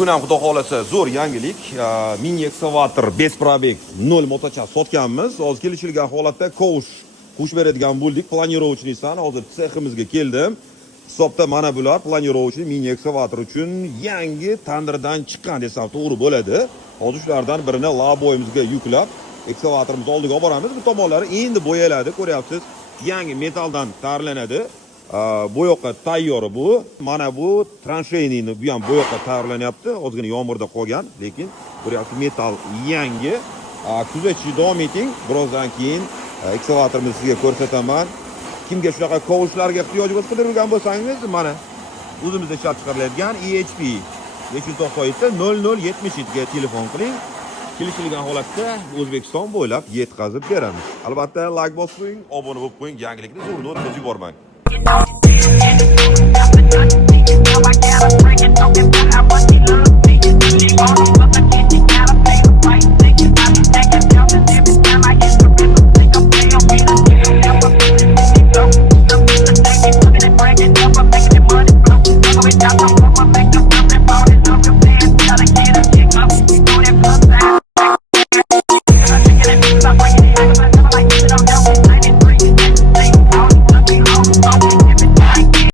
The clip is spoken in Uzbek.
Bugun ham xudo xolasa zo'r yangilik. Mini ekskavator 5 probeg 0 motochas sotganmiz. Hozir kelishilgan holatda Kovsh qush beradigan bo'ldik. Planirovchnikdan hozir Tseximizga keldim. Hisobda mana bular planirovchnik mini ekskavator uchun yangi tandirdan chiqqan desam to'g'ri bo'ladi. Hozir shulardan birini laboyimizga yuklab, ekskavatorimiz oldiga olib boramiz. Bu tomonlari endi bo'yaladi, ko'ryapsiz. Yangi metaldan tayyorlanadi. Bo'yoqqa tayyor bu. Mana bu transheyni bu ham bo'yoqqa tayyorlanyapti. Ozgina yomg'irda qolgan, lekin ko'ryapsiz metal yangi. Kuzatishni davom eting. Birozdan keyin ekskavatorimizni sizga ko'rsataman. Kimga shunaqa kovushlarga ehtiyoji bo'lsa, qidirgan bo'lsangiz, mana o'zimizda ishlab chiqariladigan EHP 597 0077 ga telefon qiling. Kelishilgan holatda O'zbekiston bo'ylab yetkazib beramiz. Albatta, like bosing, obuna bo'lib qo'ying, yangilikni zo'rni o'tkazib yubormang. Now I gotta bring it, talking about how much